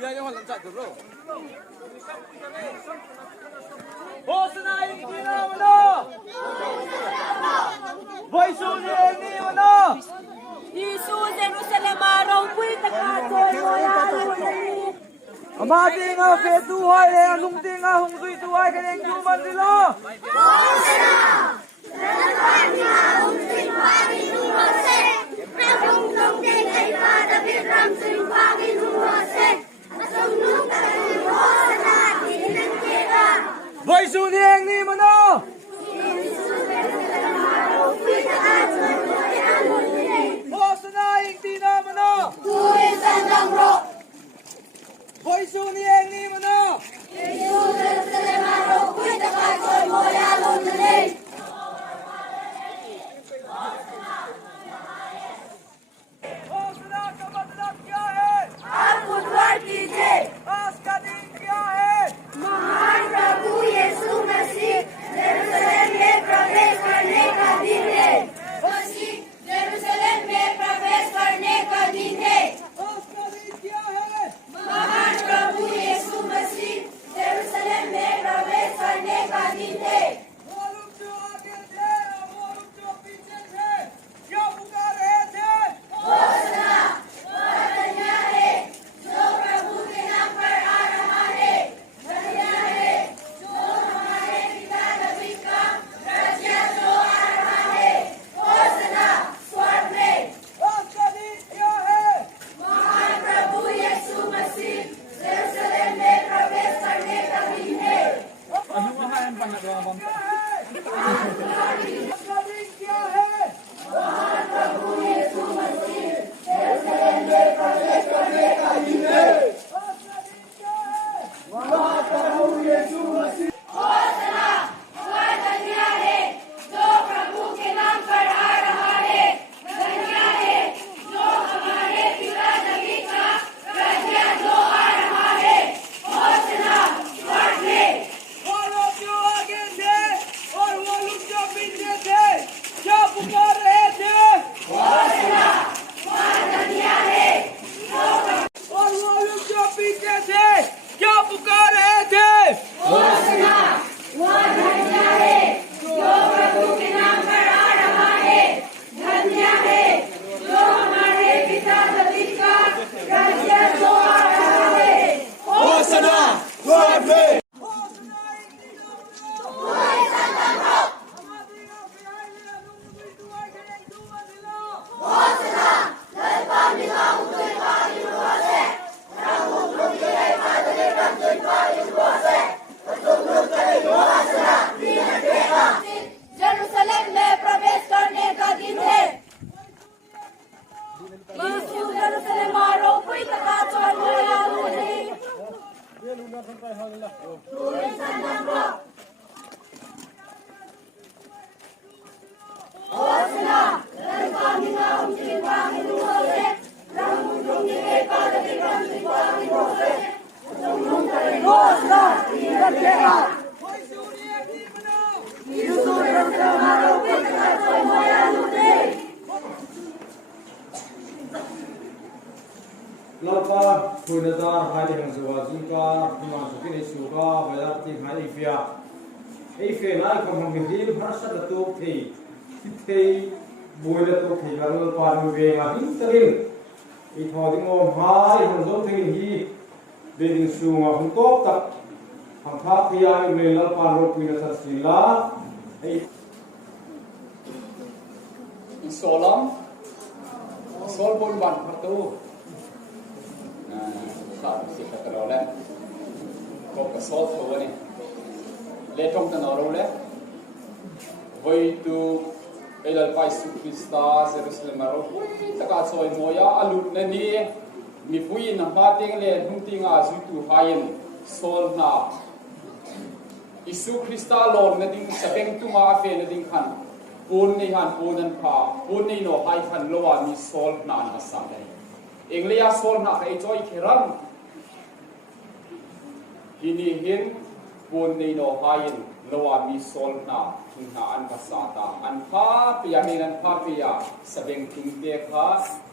Dia yang halan cak dulu. Hosna ini mana? Voice-nya ini mana? Yesus Jerusalem arong pui takatoy moya luni. Amati nga fetu hoy le anung tinga hung sui tu ai kaneng tu man dilo. Hosna! Lalapanya hung sui pagi nuhose. Prabung tong kay pada biram sui pagi nuhose. Asong nung kay hosna dinang kira. Voice-nya ini mana? Yesus Jerusalem arong pui takatoy moya luni. Hosna ini mana? Tulisan ng rock. Voice-nya ini mana? Yesus Jerusalem arong pui takatoy moya luni. हौसला का मतलब क्या है? Al-Qudwar कीजिए आज का दिन क्या है? महान प्रभु यीशु मसीह जेरूसलम में प्रवेश करने का दिन है। मसीह जेरूसलम में प्रवेश करने का दिन है। आज का दिन क्या है? महान प्रभु यीशु मसीह जेरूसलम में प्रवेश करने का दिन है। वो लोग जो आगे थे और वो लोग जो पीछे थे, क्या पुकार रहे थे? होसना वह धन्य है जो प्रभु के नाम पर आ रहा है। धन्य है जो हमारे पिता दाऊद का राज्य जो आ रहा है। होसना स्वर्ग में आज का दिन क्या है? महान प्रभु यीशु मसीह जेरूसलम में प्रवेश करने का दिन है। आज का दिन क्या है? महान प्रभु यीशु मसीह जेरूसलम में प्रवेश करने का दिन है। आज का दिन क्या है? होसना वह धन्य है जो प्रभु के नाम पर आ रहा है। धन्य है जो हमारे पिता दाऊद का राज्य जो आ रहा है। होसना स्वर्ग में वो लोग जो आगे थे और वो लोग जो पीछे थे, क्या पुकार रहे थे? होसना वह धन्य है और वो लोग जो पीछे थे, क्या पुकार रहे थे? होसना वह धन्य है जो प्रभु के नाम पर आ रहा है। धन्य है जो हमारे पिता दाऊद का राज्य जो आ रहा है। हौसला जेरूसलम में प्रवेश करने का दिन है। यीशु जेरूसलम आरो कोई तका चोर मोया लुनी। होसना रंगामिना उनकी बागी होसे रंगु जुंगी के पादरी रंगी बागी होसे जुंगुं करे होसना रखेगा। यीशु जेरूसलम आरो कोई तका चोर मोया लुनी। Lapa punadar hari yang sewajiga punan sukin isuka bayar ti hari ifya ifya lai kamang mihim harsa datu thi thi boila to thi garul paru ve ngahim tarin I thoding om hai hong zo thi hi being sunga hong top tak hang tha thia I melal paru pina sila ai Solam, Solbon ban patu, saat kita teroleh, kau kesol tu ni, letong tan oroleh, voi tu elal pai Krista Jerusalem aro, takat soy moya alut nani, mi pui nampak ting le hunting azu tu hayen sol na, Isu Krista lor nading sabeng tu maafe nading kan. Pun ni han punan pa, pun ni no hai kan loa ni sol nan asale. Englia sol na kai choi khiram hini hin pun nei no hain lowa mi sol na thina an pasata an pha pia hin an pha pia sabeng tung te kha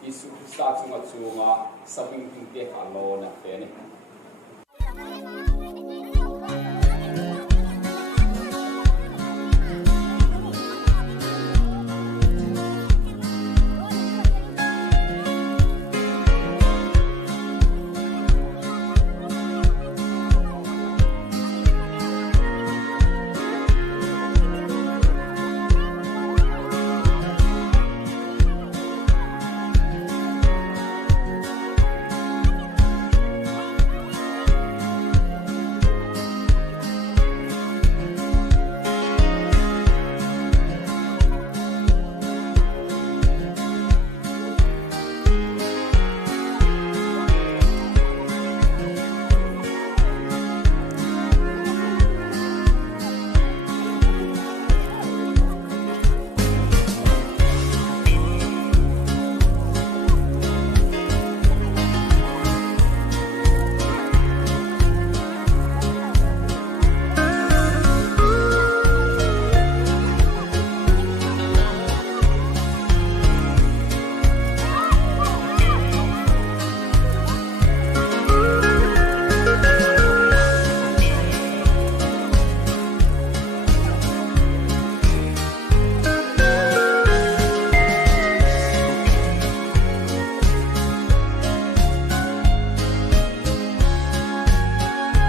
Isu Krista chunga sabeng tung te kha lo na te ni